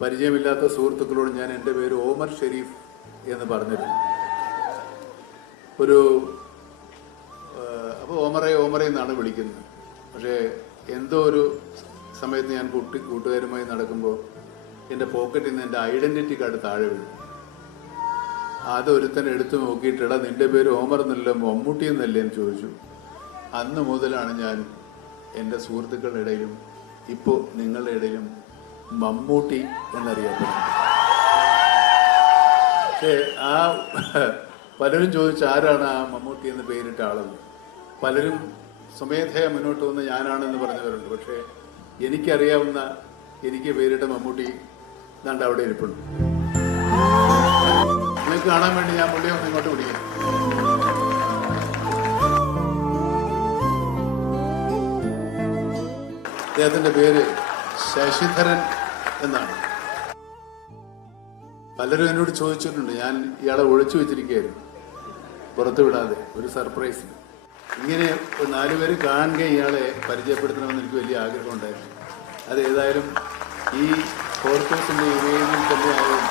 പരിചയമില്ലാത്ത സുഹൃത്തുക്കളോട് ഞാൻ എൻ്റെ പേര് ഓമർ ഷെരീഫ് എന്ന് പറഞ്ഞിരുന്നു. അപ്പോൾ ഓമറെ എന്നാണ് വിളിക്കുന്നത്. പക്ഷേ എന്തോ ഒരു സമയത്ത് ഞാൻ കൂട്ടുകാരുമായി നടക്കുമ്പോൾ എൻ്റെ പോക്കറ്റിൽ നിന്ന് എൻ്റെ ഐഡൻറ്റിറ്റി കാർഡ് താഴെ വീണു. അതൊരുത്തൻ എടുത്തു നോക്കിയിട്ടിട നിൻ്റെ പേര് ഓമർ എന്നല്ല മമ്മൂട്ടി എന്നല്ലേ എന്ന് ചോദിച്ചു. അന്ന് മുതലാണ് ഞാൻ എൻ്റെ സുഹൃത്തുക്കളുടെ ഇടയിലും ഇപ്പോൾ നിങ്ങളുടെ ഇടയിലും മമ്മൂട്ടി എന്നറിയപ്പെടുന്നത്. പക്ഷേ പലരും ചോദിച്ചു ആരാണ് ആ മമ്മൂട്ടി എന്ന് പേരിട്ട ആളെന്ന്. പലരും സ്വമേധയ മുന്നോട്ട് വന്ന് ഞാനാണെന്ന് പറഞ്ഞവരുണ്ട്. പക്ഷേ എനിക്കറിയാവുന്ന എനിക്ക് പേരിട്ട മമ്മൂട്ടി ദാണ്ട് അവിടെ ഇരിപ്പുണ്ട്. നിങ്ങൾക്ക് കാണാൻ വേണ്ടി ഞാൻ പുള്ളിയെ ഒന്ന് ഇങ്ങോട്ട് വിളിക്കും. അദ്ദേഹത്തിൻ്റെ പേര് ശശിധരൻ എന്നാണ്. പലരും എന്നോട് ചോദിച്ചിട്ടുണ്ട്. ഞാൻ ഇയാളെ ഒളിച്ചു വെച്ചിരിക്കുകയായിരുന്നു, പുറത്തു വിടാതെ, ഒരു സർപ്രൈസ്. ഇങ്ങനെ 4 പേര് കാണുക ഇയാളെ പരിചയപ്പെടുത്തണമെന്ന് എനിക്ക് വലിയ ആഗ്രഹമുണ്ടായിരുന്നു. അത് ഏതായാലും ഈ ഫോർത്തോസിൻ്റെ ഇവയിൽ തന്നെ ആയിരുന്നു.